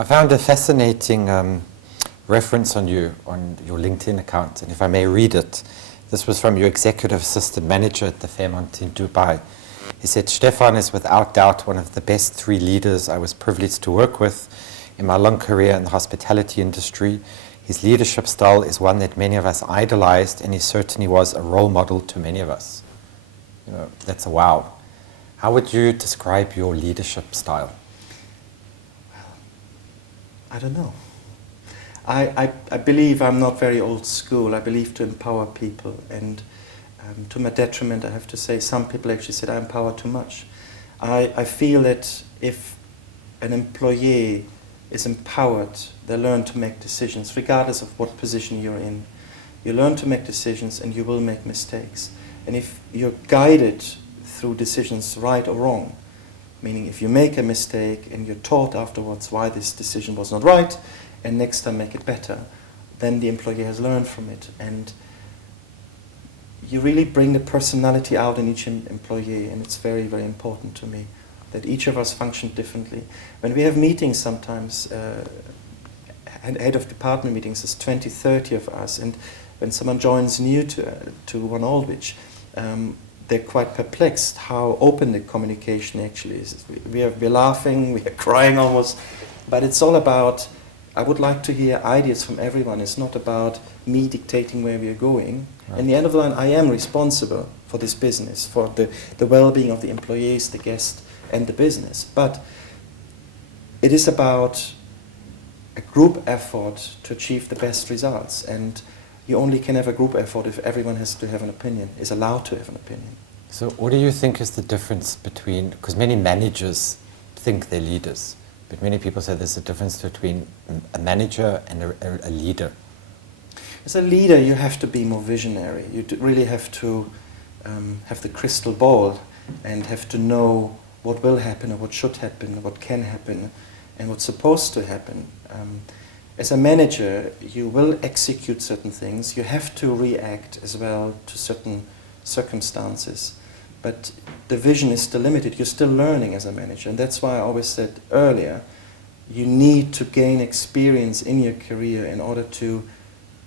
I found a fascinating reference on your LinkedIn account, and if I may read it, this was from your executive assistant manager at the Fairmont in Dubai. He said, "Stefan is without doubt one of the best 3 leaders I was privileged to work with in my long career in the hospitality industry. His leadership style is one that many of us idolized, and he certainly was a role model to many of us." You know, that's a wow. How would you describe your leadership style? I don't know. I believe I'm not very old school. I believe to empower people, and to my detriment, I have to say, some people actually said I empower too much. I feel that if an employee is empowered, they learn to make decisions, regardless of what position you're in. You learn to make decisions, and you will make mistakes. And if you're guided through decisions, right or wrong, meaning if you make a mistake and you're taught afterwards why this decision was not right, and next time make it better, then the employee has learned from it. And you really bring the personality out in each employee, and it's very, very important to me that each of us function differently. When we have meetings sometimes, head of department meetings, there's 20, 30 of us, and when someone joins new to One Aldwych, they're quite perplexed how open the communication actually is. We're laughing, we're crying almost, but it's all about, I would like to hear ideas from everyone. It's not about me dictating where we are going. Right. In the end of the line, I am responsible for this business, for the well-being of the employees, the guests, and the business. But it is about a group effort to achieve the best results. And you only can have a group effort if everyone has to have an opinion, is allowed to have an opinion. So what do you think is the difference between, because many managers think they're leaders, but many people say there's a difference between a manager and a leader. As a leader, you have to be more visionary. You really have to have the crystal ball and have to know what will happen or what should happen, what can happen, and what's supposed to happen. As a manager, you will execute certain things. You have to react as well to certain circumstances. But the vision is still limited. You're still learning as a manager. And that's why I always said earlier, you need to gain experience in your career in order to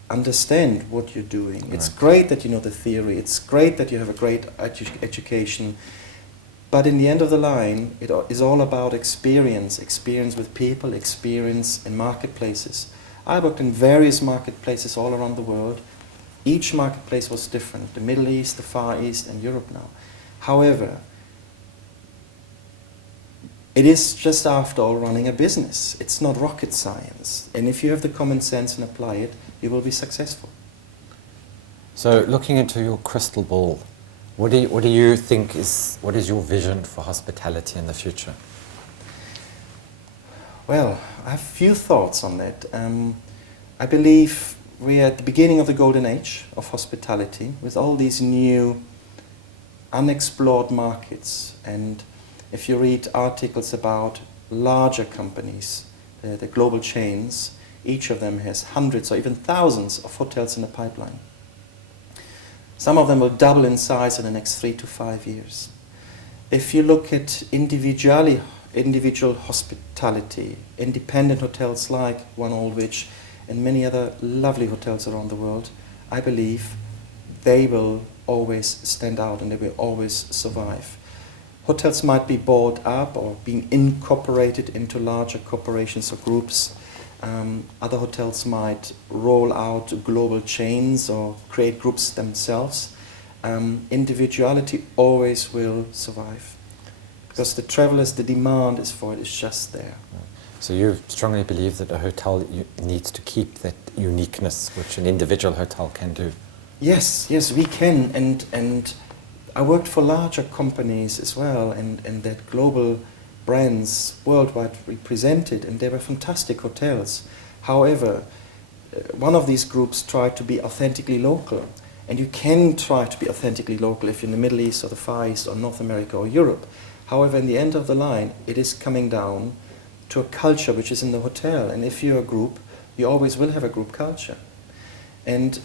understand what you're doing. Right. It's great that you know the theory. It's great that you have a great education. But in the end of the line, it is all about experience with people, experience in marketplaces. I worked in various marketplaces all around the world. Each marketplace was different, the Middle East, the Far East, and Europe now. However, it is just after all running a business. It's not rocket science. And if you have the common sense and apply it, you will be successful. So looking into your crystal ball, what do you think what is your vision for hospitality in the future? Well, I have a few thoughts on that. I believe we're at the beginning of the golden age of hospitality with all these new unexplored markets. And if you read articles about larger companies, the global chains, each of them has hundreds or even thousands of hotels in the pipeline. Some of them will double in size in the next 3 to 5 years. If you look at individual hospitality, independent hotels like One Aldwych and many other lovely hotels around the world, I believe they will always stand out and they will always survive. Hotels might be bought up or being incorporated into larger corporations or groups. Other hotels might roll out global chains or create groups themselves. Individuality always will survive because the travelers, the demand is for it, is just there. So you strongly believe that a hotel needs to keep that uniqueness which an individual hotel can do? Yes, we can. And I worked for larger companies as well, and that global brands worldwide represented, and they were fantastic hotels. However, one of these groups tried to be authentically local, and you can try to be authentically local if you're in the Middle East or the Far East or North America or Europe. However, in the end of the line, it is coming down to a culture which is in the hotel, and if you're a group, you always will have a group culture. And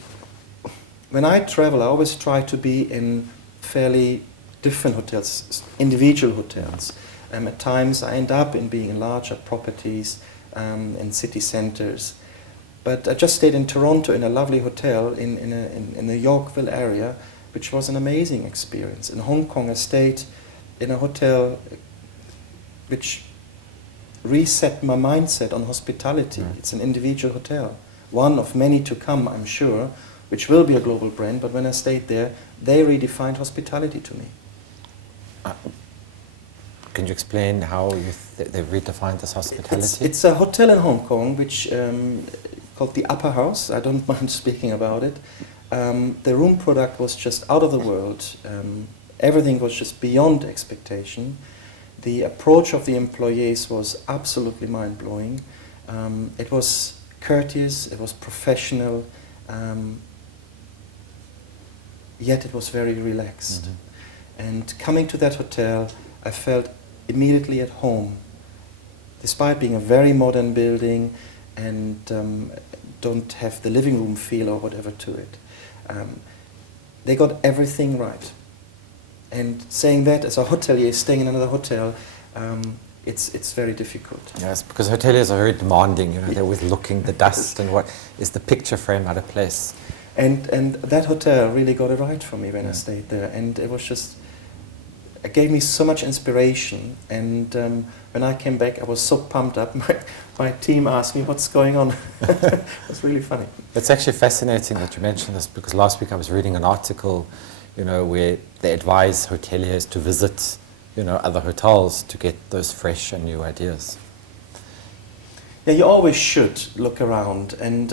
when I travel, I always try to be in fairly different hotels, individual hotels. At times I end up in being in larger properties in city centres. But I just stayed in Toronto in a lovely hotel in the Yorkville area, which was an amazing experience. In Hong Kong, I stayed in a hotel which reset my mindset on hospitality. It's an individual hotel, one of many to come, I'm sure, which will be a global brand. But when I stayed there, they redefined hospitality to me. Can you explain how they redefined this hospitality? It's a hotel in Hong Kong, which called the Upper House. I don't mind speaking about it. The room product was just out of the world. Everything was just beyond expectation. The approach of the employees was absolutely mind-blowing. It was courteous, it was professional, yet it was very relaxed. And coming to that hotel, I felt immediately at home, despite being a very modern building and don't have the living room feel or whatever to it. They got everything right. And saying that as a hotelier staying in another hotel, it's very difficult. Yes, because hoteliers are very demanding. You know, they're always looking the dust and what is the picture frame out of place. And that hotel really got it right for me when I stayed there, and it was just, it gave me so much inspiration. And when I came back, I was so pumped up. My team asked me, "What's going on?" It was really funny. It's actually fascinating that you mentioned this, because last week I was reading an article, you know, where they advise hoteliers to visit, you know, other hotels to get those fresh and new ideas. Yeah, you always should look around, and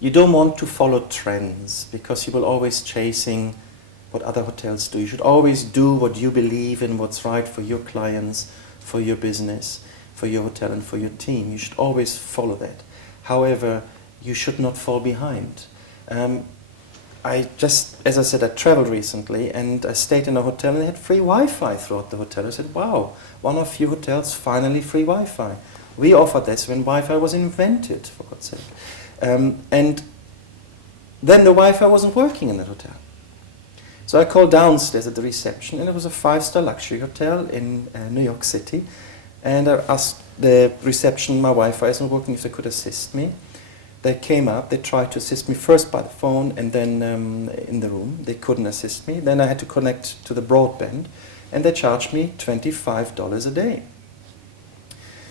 you don't want to follow trends, because you will always chasing what other hotels do. You should always do what you believe in, what's right for your clients, for your business, for your hotel and for your team. You should always follow that. However, you should not fall behind. I just, as I said, I traveled recently and I stayed in a hotel and they had free Wi-Fi throughout the hotel. I said, wow, one of few hotels, finally free Wi-Fi. We offered this when Wi-Fi was invented, for God's sake. And then the Wi-Fi wasn't working in that hotel. So I called downstairs at the reception, and it was a 5-star luxury hotel in New York City. And I asked the reception, my Wi-Fi isn't working, if they could assist me. They came up, they tried to assist me first by the phone and then in the room. They couldn't assist me. Then I had to connect to the broadband, and they charged me $25 a day.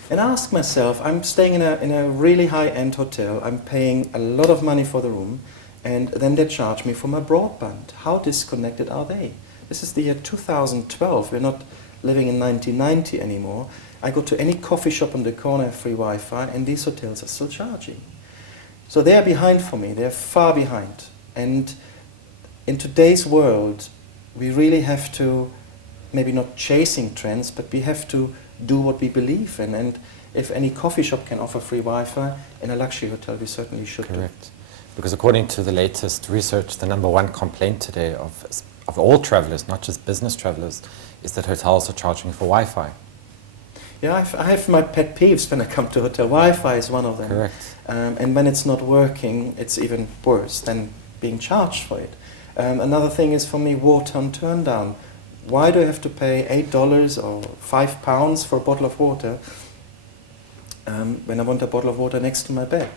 And I asked myself, I'm staying in a really high-end hotel, I'm paying a lot of money for the room, and then they charge me for my broadband. How disconnected are they? This is the year 2012. We're not living in 1990 anymore. I go to any coffee shop on the corner, have free Wi-Fi, and these hotels are still charging. So they are behind for me. They're far behind. And in today's world, we really have to, maybe not chasing trends, but we have to do what we believe in. And if any coffee shop can offer free Wi-Fi in a luxury hotel, we certainly should. Correct. Because according to the latest research, the number one complaint today of all travelers, not just business travelers, is that hotels are charging for Wi-Fi. Yeah, I have my pet peeves when I come to a hotel. Wi-Fi is one of them. Correct. And when it's not working, it's even worse than being charged for it. Another thing is for me, water on turn down. Why do I have to pay $8 or £5 for a bottle of water when I want a bottle of water next to my bed?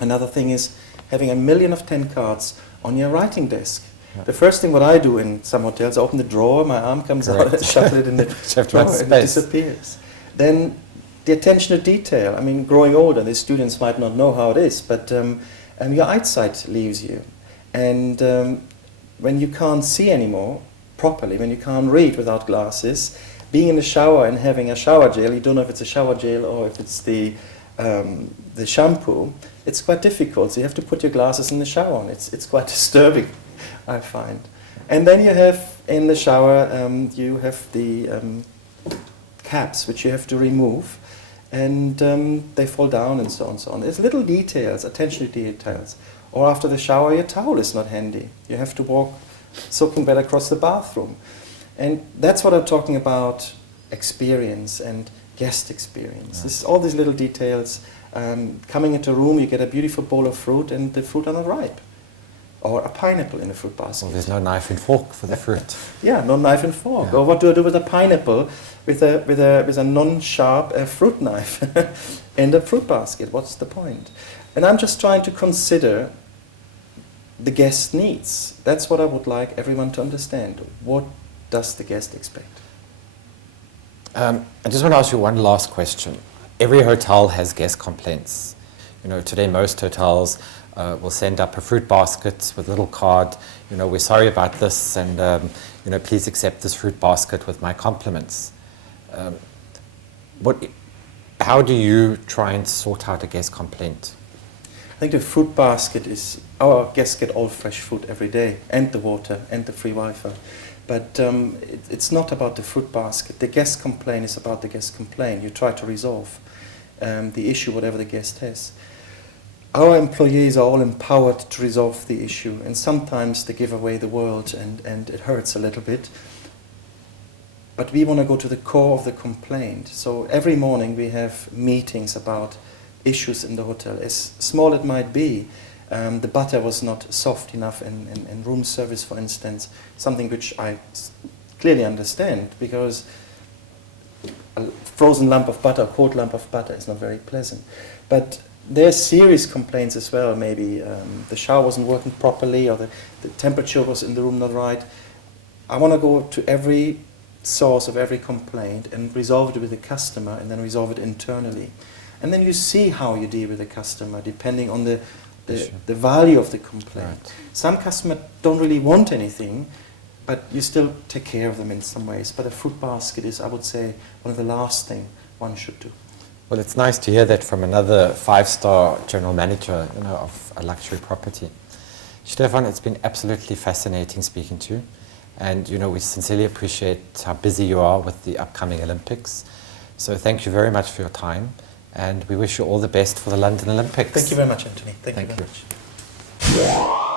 Another thing is having 1,000,000 of 10 cards on your writing desk. Yeah. The first thing what I do in some hotels, I open the drawer, my arm comes out, and shuffle it in the drawer, and it disappears. Then the attention to detail. I mean, growing older, the students might not know how it is, but your eyesight leaves you. And when you can't see anymore properly, when you can't read without glasses, being in the shower and having a shower gel, you don't know if it's a shower gel or if it's the shampoo, it's quite difficult. So you have to put your glasses in the shower on. It's quite disturbing, I find. And then you have, in the shower, you have the caps, which you have to remove, and they fall down and so on and so on. There's little details, attention to details. Or after the shower, your towel is not handy. You have to walk soaking wet across the bathroom. And that's what I'm talking about, experience and guest experience. Yeah. This is all these little details. Coming into a room, you get a beautiful bowl of fruit, and the fruit are not ripe. or a pineapple in a fruit basket. Well, there's no knife and fork for the fruit. Yeah, no knife and fork. Yeah. Or what do I do with a pineapple with a non-sharp fruit knife in the fruit basket? What's the point? And I'm just trying to consider the guest needs. That's what I would like everyone to understand. What does the guest expect? I just want to ask you one last question. Every hotel has guest complaints. Today most hotels will send up a fruit basket with a little card. We're sorry about this, and please accept this fruit basket with my compliments. How do you try and sort out a guest complaint? I think the fruit basket is, our guests get all fresh fruit every day, and the water, and the free Wi-Fi. But it's not about the fruit basket. The guest complaint is about the guest complaint. You try to resolve the issue, whatever the guest has. Our employees are all empowered to resolve the issue, and sometimes they give away the world, and it hurts a little bit. But we want to go to the core of the complaint. So every morning we have meetings about issues in the hotel, as small it might be. The butter was not soft enough in room service, for instance, something which I clearly understand, because a frozen lump of butter, a cold lump of butter is not very pleasant. But there's serious complaints as well, maybe the shower wasn't working properly, or the temperature was in the room not right. I want to go to every source of every complaint and resolve it with the customer, and then resolve it internally. And then you see how you deal with the customer, depending on the value of the complaint. Right. Some customers don't really want anything, but you still take care of them in some ways. But a fruit basket is, I would say, one of the last thing one should do. Well, it's nice to hear that from another 5-star general manager, of a luxury property. Stefan, it's been absolutely fascinating speaking to you. And, we sincerely appreciate how busy you are with the upcoming Olympics. So thank you very much for your time. And we wish you all the best for the London Olympics. Thank you very much, Anthony. Thank you very much.